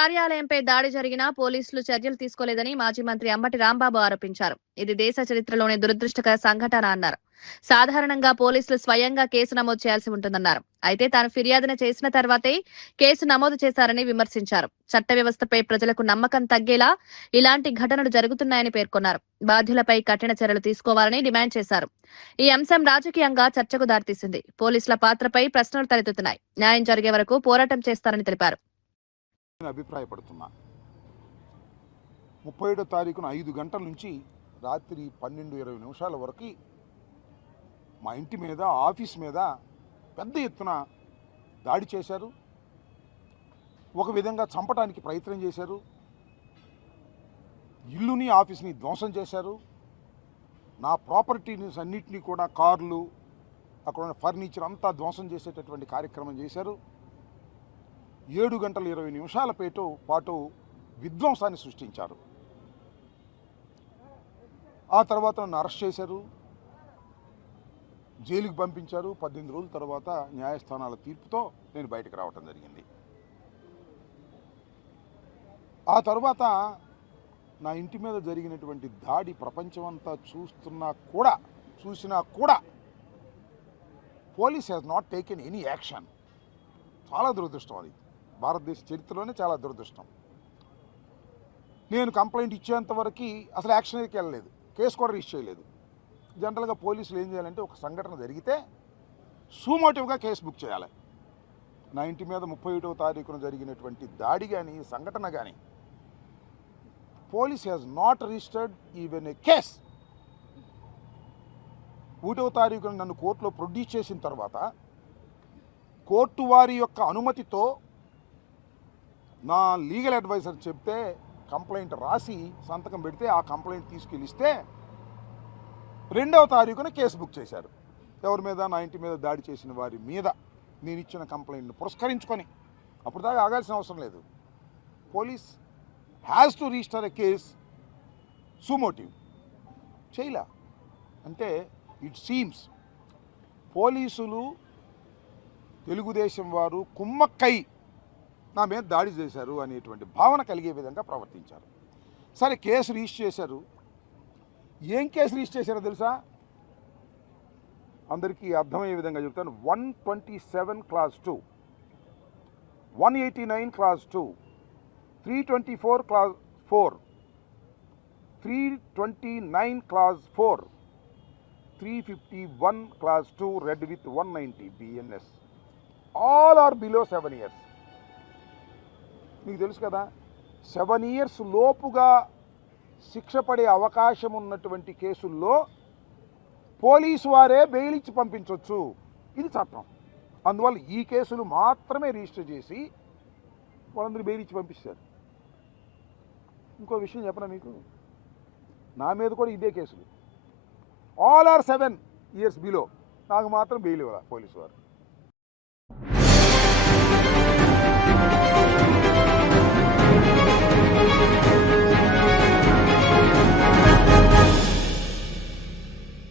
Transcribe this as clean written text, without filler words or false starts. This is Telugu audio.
కార్యాలయంపై దాడి జరిగినా పోలీసులు చర్యలు తీసుకోలేదని మాజీ మంత్రి అంబటి రాంబాబు ఆరోపించారు. ఇది దేశ చరిత్రలోనే దురదృష్టకర సంఘటన అన్నారు. సాధారణంగా పోలీసులు స్వయంగా కేసు నమోదు చేయాల్సి ఉంటుందన్నారు. అయితే తాను ఫిర్యాదును చేసిన తర్వాతే కేసు నమోదు చేశారని విమర్శించారు. చట్ట వ్యవస్థపై ప్రజలకు నమ్మకం తగ్గేలా ఇలాంటి ఘటనలు జరుగుతున్నాయని పేర్కొన్నారు. బాధ్యులపై కఠిన చర్యలు తీసుకోవాలని డిమాండ్ చేశారు. ఈ అంశం రాజకీయంగా చర్చకు దారితీసింది. పోలీసుల పాత్రపై ప్రశ్నలు తలెత్తుతున్నాయి. న్యాయం జరిగే వరకు పోరాటం చేస్తారని తెలిపారు. అభిప్రాయపడుతున్నా 37వ తారీఖున 5 గంటల నుంచి రాత్రి 12:20 వరకు మా ఇంటి మీద ఆఫీస్ మీద పెద్ద ఎత్తున దాడి చేశారు. ఒక విధంగా చంపడానికి ప్రయత్నం చేశారు. ఇల్లుని ఆఫీస్ని ధ్వంసం చేశారు. నా ప్రాపర్టీని అన్నింటినీ కూడా కార్లు అక్కడ ఉన్న ఫర్నిచర్ అంతా ధ్వంసం చేసేటటువంటి కార్యక్రమం చేశారు. 7:20 పాటు విధ్వంసాన్ని సృష్టించారు. ఆ తర్వాత నన్ను అరెస్ట్ చేశారు, జైలుకి పంపించారు. 18 రోజుల తర్వాత న్యాయస్థానాల తీర్పుతో నేను బయటకు రావటం జరిగింది. ఆ తర్వాత నా ఇంటి మీద జరిగినటువంటి దాడి ప్రపంచమంతా చూసినా కూడా police has not taken any action. చాలా దురదృష్టం. అది భారతదేశ చరిత్రలోనే చాలా దురదృష్టం. నేను కంప్లైంట్ ఇచ్చేంతవరకు అసలు యాక్షన్కి వెళ్ళలేదు, కేసు కూడా రిజిస్టర్ చేయలేదు. జనరల్గా పోలీసులు ఏం చేయాలంటే ఒక సంఘటన జరిగితే సూమోటివ్గా కేసు బుక్ చేయాలి. నా ఇంటి మీద 31వ తారీఖున జరిగినటువంటి దాడి కానీ సంఘటన కానీ police has not registered even a case. 1వ తారీఖున నన్ను కోర్టులో ప్రొడ్యూస్ చేసిన తర్వాత కోర్టు వారి యొక్క అనుమతితో నా లీగల్ అడ్వైజర్ చెప్తే కంప్లైంట్ రాసి సంతకం పెడితే ఆ కంప్లైంట్ తీసుకెళ్ళిస్తే 2వ తారీఖున కేసు బుక్ చేశారు. ఎవరి మీద? నా ఇంటి మీద దాడి చేసిన వారి మీద నేను ఇచ్చిన కంప్లైంట్ను పురస్కరించుకొని. అప్పుడు దాకా ఆగాల్సిన అవసరం లేదు. Police has to register a case సూమోటివ్. చేయలా అంటే ఇట్ సీమ్స్ పోలీసులు తెలుగుదేశం వారు కుమ్మక్కై నా మీద దాడి చేశారు అనేటువంటి భావన కలిగే విధంగా ప్రవర్తించారు. సరే, కేసు రిజిస్టర్ చేశారు. ఏం కేసు రిజిస్టర్ చేశారో తెలుసా? అందరికీ అర్థమయ్యే విధంగా చెప్తాను. 127 class 2, 189 class 2, 324 class 4, 329 class 4, 351 class 2 read with 190 BNS. All are below 7 years. మీకు తెలుసు కదా, 7 years లోపుగా శిక్ష పడే అవకాశం ఉన్నటువంటి కేసుల్లో పోలీసు వారే బెయిల్ ఇచ్చి పంపించవచ్చు. ఇది చట్టం. అందువల్ల ఈ కేసులు మాత్రమే రిజిస్టర్ చేసి వాళ్ళందరూ బెయిల్ ఇచ్చి పంపిస్తారు. ఇంకో విషయం చెప్పనా మీకు, నా మీద కూడా ఇదే కేసులు. ఆల్ ఆర్ 7 years బిలో, నాకు మాత్రం బెయిల్ ఇవ్వాలి పోలీసు వారు.